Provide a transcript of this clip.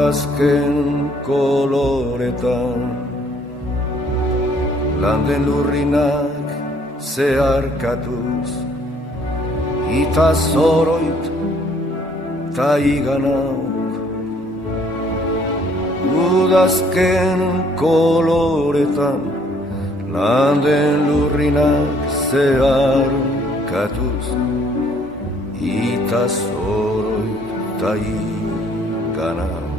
udazken koloretan, landen lurrinak zeharkatuz, ita zoroit ta iganauk. Udazken koloretan, landen lurrinak zeharkatuz, ita zoroit ta iganauk.